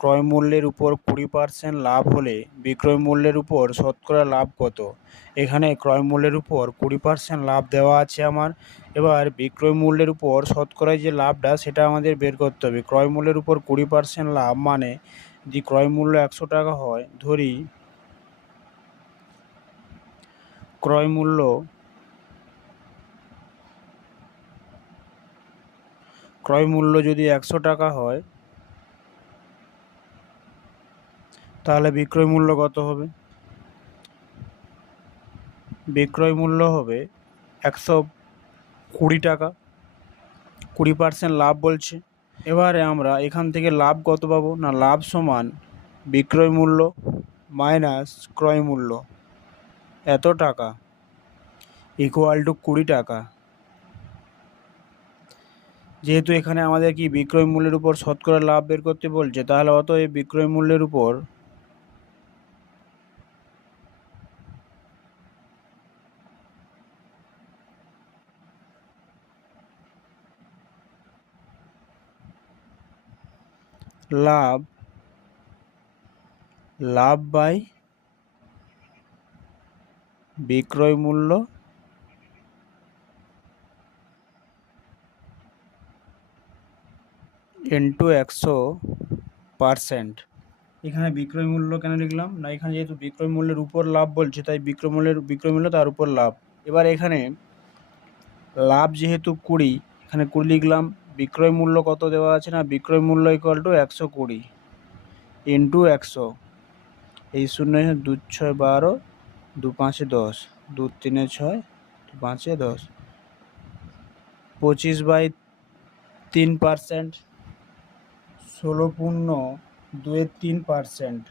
ক্রয় মূল্যের উপর 20% লাভ হলে বিক্রয় মূল্যের উপর শতকরা লাভ কত? এখানে ক্রয় মূল্যের উপর 20% লাভ দেওয়া আছে আমার। এবার বিক্রয় মূল্যের উপর শতকরায় যে লাভটা সেটা আমাদের বের করতে হবে। ক্রয় মূল্যের উপর 20% লাভ মানে যদি ক্রয় মূল্য 100 টাকা হয়, ধরি ক্রয় মূল্য যদি 100 টাকা হয়, তাহলে বিক্রয় মূল্য কত হবে? বিক্রয় মূল্য হবে 120 টাকা। 20% লাভ বলছে। এবারে আমরা এখান থেকে লাভ কত পাবো? না, লাভ সমান বিক্রয় মূল্য মাইনাস ক্রয় মূল্য এত টাকা ইকুয়াল টু 20 টাকা। যেহেতু এখানে আমাদের কি বিক্রয় মূল্যের উপর শতকরা লাভ বের করতে বলছে, তাহলে অতএব বিক্রয় মূল্যের উপর লাভ বাই বিক্রয় মূল্য ইন্টু 100%। এখানে বিক্রয় মূল্য কেন লিখলাম? না, এখানে যেহেতু বিক্রয় মূল্যের উপর লাভ বলছে, তাই বিক্রয় মূল্য তার উপর লাভ। এবার এখানে লাভ যেহেতু 20, এখানে 20 লিখলাম। বিক্রয় মূল্য কত দেওয়া আছে? না, বিক্রয় মূল্য ইকুয়াল টু 120 ইন্টু 100। এই 0 2 6 12, 2 5 10, 2 3 6, 2 5 10, 25/3%, 16.2-3%।